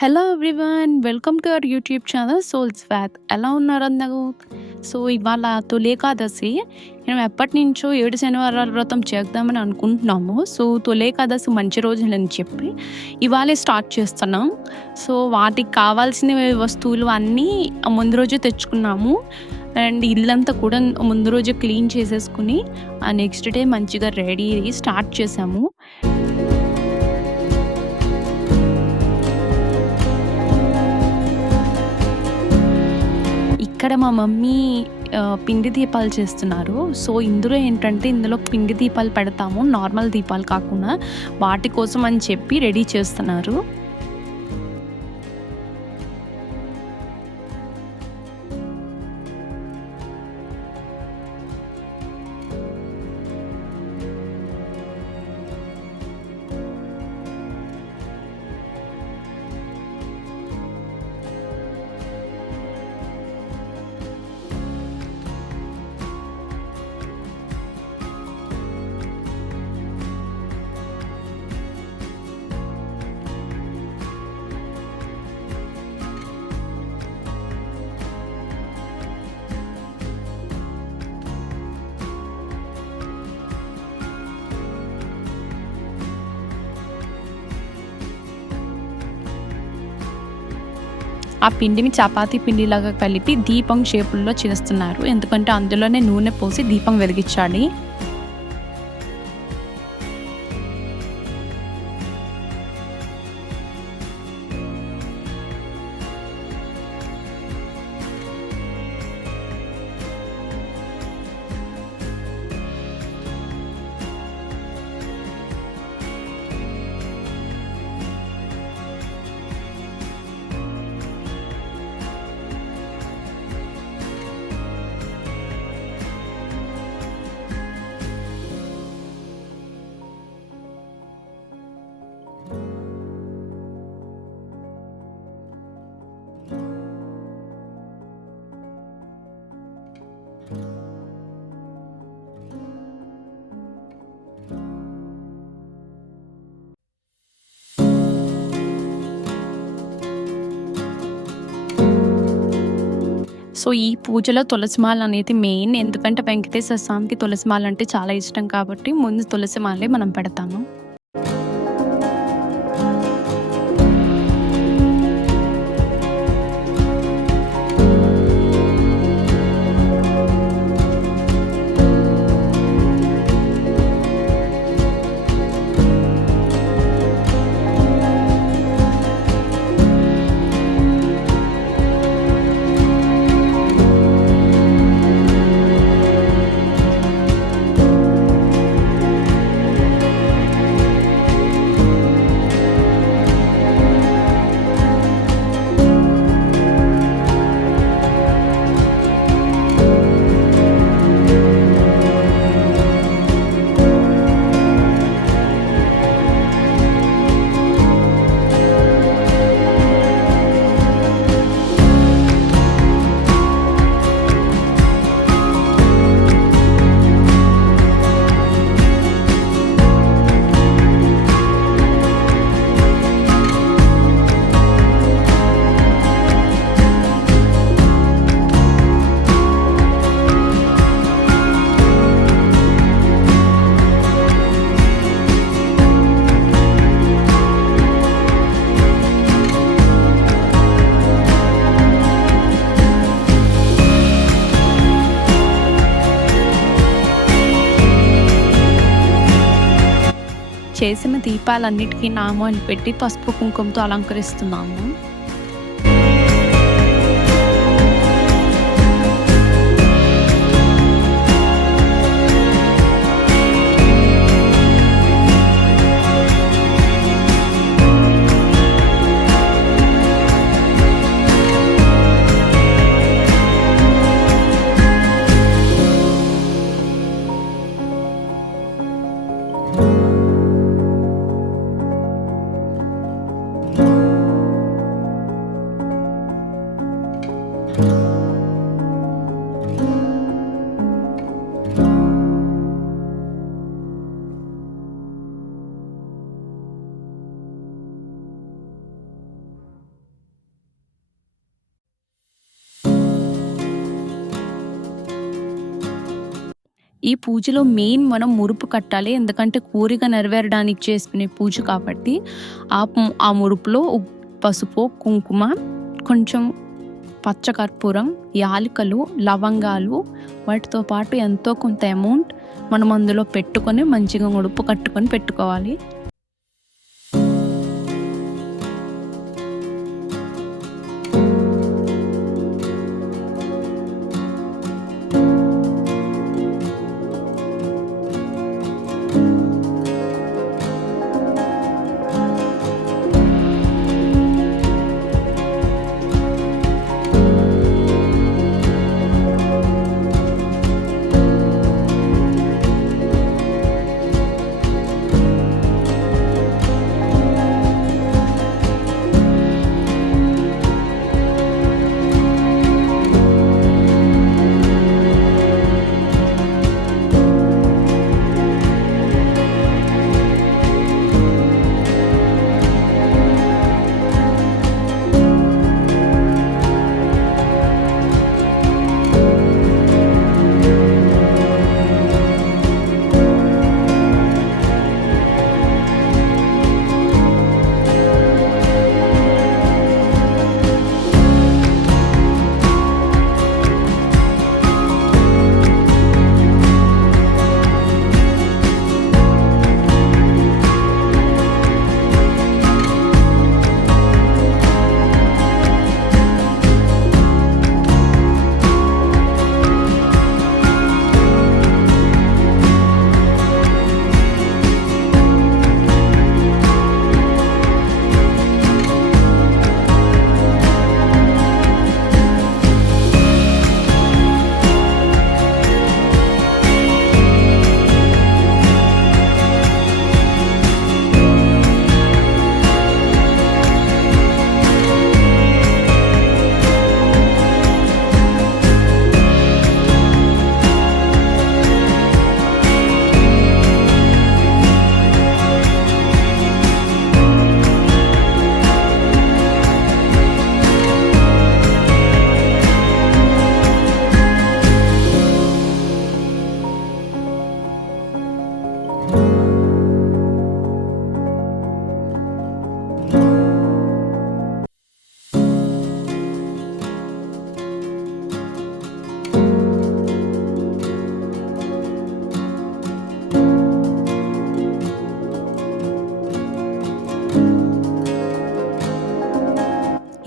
Hello everyone! Welcome to our YouTube channel souls path. ఎలా ఉన్నారు అందరూ? ఇవాళ తొలి ఏకాదశి. మేము ఎప్పటినుంచో 7 శనివారాల వ్రతం చేద్దామని అనుకుంటున్నాము. తొలి ఏకాదశి మంచి రోజులని చెప్పి ఇవాళే స్టార్ట్ చేస్తున్నాం. వాటికి కావాల్సిన వస్తువులు అన్నీ ముందు రోజే తెచ్చుకున్నాము. అండ్ ఇల్లంతా కూడా ముందు రోజే క్లీన్ చేసేసుకొని, నెక్స్ట్ డే మంచిగా రెడీ అయ్యి స్టార్ట్ చేశాము. ఇక్కడ మా మమ్మీ పిండి దీపాలు చేస్తున్నారు. ఇందులో ఏంటంటే, ఇందులో పిండి దీపాలు పెడతాము. నార్మల్ దీపాలు కాకుండా వాటి కోసం అని చెప్పి రెడీ చేస్తున్నారు. ఆ పిండిని చపాతీ పిండిలాగా కలిపి దీపం షేపుల్లో చేస్తున్నారు. ఎందుకంటే అందులోనే నూనె పోసి దీపం వెలిగించాలి. ఈ పూజలో తులసిమాల అనేది మెయిన్. ఎందుకంటే వెంకటేశ్వర స్వామికి తులసిమాల అంటే చాలా ఇష్టం కాబట్టి ముందు తులసిమాలే మనం పెడతాము. చేసిన దీపాలన్నిటికీ నామాలు పెట్టి పసుపు కుంకుమతో అలంకరిస్తున్నాము. ఈ పూజలో మెయిన్ మనం మురుపు కట్టాలి. ఎందుకంటే కోరిక నెరవేరడానికి చేసుకునే పూజ కాబట్టి ఆ మురుపులో పసుపు, కుంకుమ, కొంచెం పచ్చకర్పూరం, యాలకులు, లవంగాలు, వాటితో పాటు ఎంతో కొంత అమౌంట్ మనం అందులో పెట్టుకొని మంచిగా ముడుపు కట్టుకొని పెట్టుకోవాలి.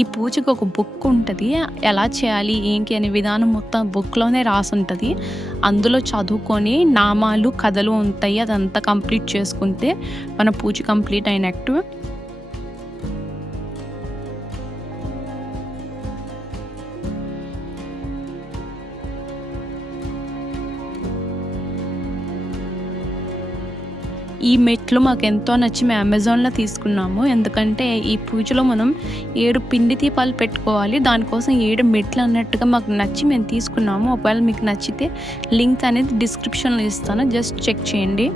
ఈ పూజకి ఒక బుక్ ఉంటుంది. ఎలా చేయాలి ఏంటి అనే విధానం మొత్తం బుక్లోనే రాసుంటుంది. అందులో చదువుకొని నామాలు, కథలు ఉంటాయి. అదంతా కంప్లీట్ చేసుకుంటే మన పూజ కంప్లీట్ అయినట్టు. ఈ మెట్లు మాకెంతో నచ్చి మేము అమెజాన్లో తీసుకున్నాము. ఎందుకంటే ఈ పూజలో మనం 7 పిండి దీపాలు పెట్టుకోవాలి. దానికోసం 7 మెట్లు అన్నట్టుగా మాకు నచ్చి మేము తీసుకున్నాము. ఒకవేళ మీకు నచ్చితే లింక్ అనేది డిస్క్రిప్షన్లో ఇస్తాను, జస్ట్ చెక్ చేయండి.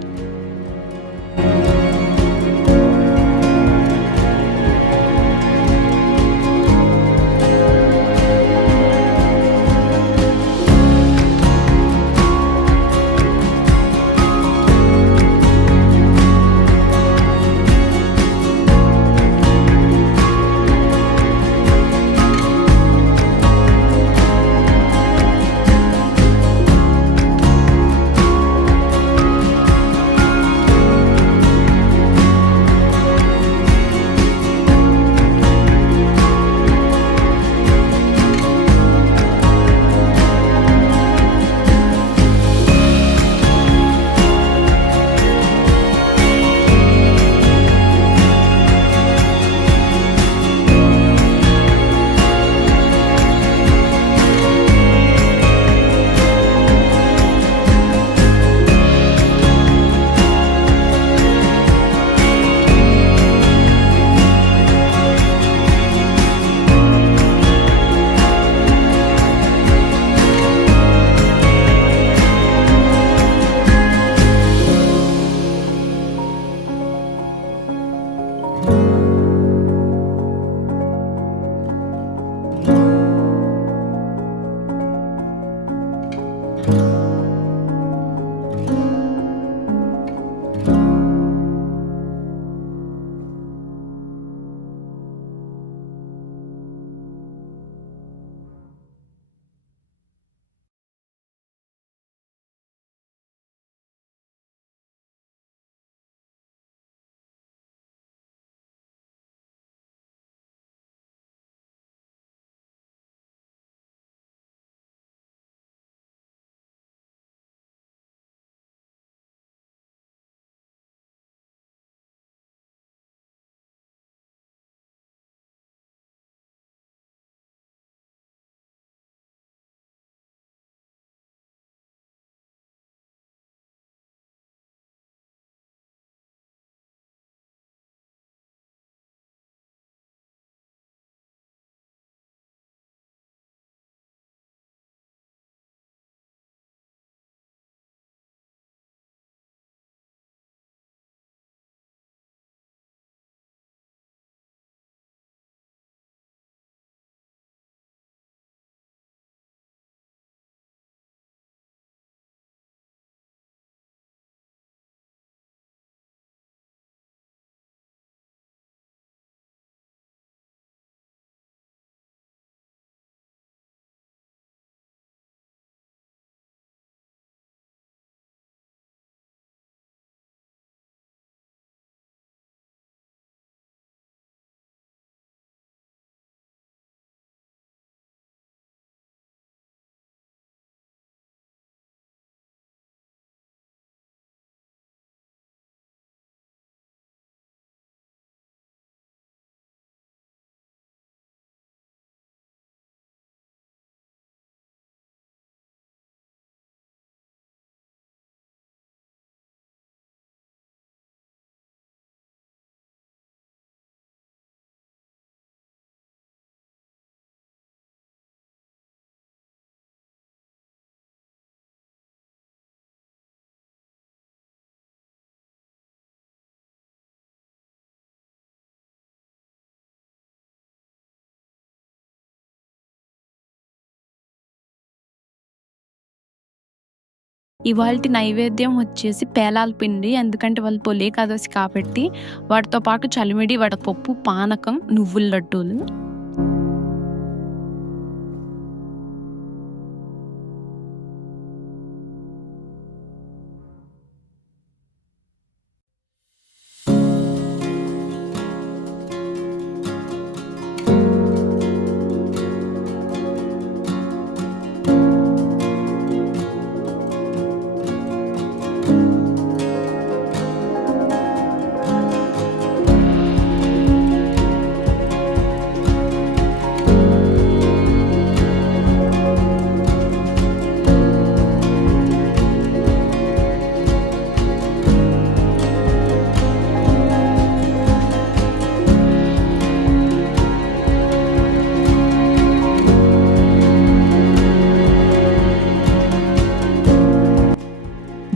ఇవాల్టి నైవేద్యం వచ్చేసి పేలాల పిండి. ఎందుకంటే వాళ్ళు తొలి ఏకాదశి కాబట్టి. వాటితో పాటు చలిమిడి, వడపప్పు, పానకం, నువ్వుల లడ్డూలు.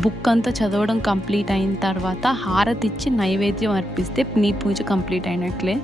బుక్ అంతా చదవడం కంప్లీట్ అయిన తర్వాత హారతిచ్చి నైవేద్యం అర్పిస్తే నీ పూజ కంప్లీట్ అయినట్లే.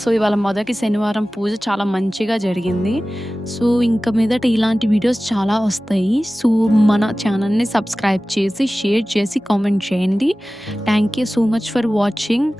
సో ఇవాళ మొదటి శనివారం పూజ చాలా మంచిగా జరిగింది. సో ఇంక మీదట ఇలాంటి వీడియోస్ చాలా వస్తాయి. సో మన ఛానల్ని సబ్స్క్రైబ్ చేసి, షేర్ చేసి, కామెంట్ చేయండి. Thank you so much for watching.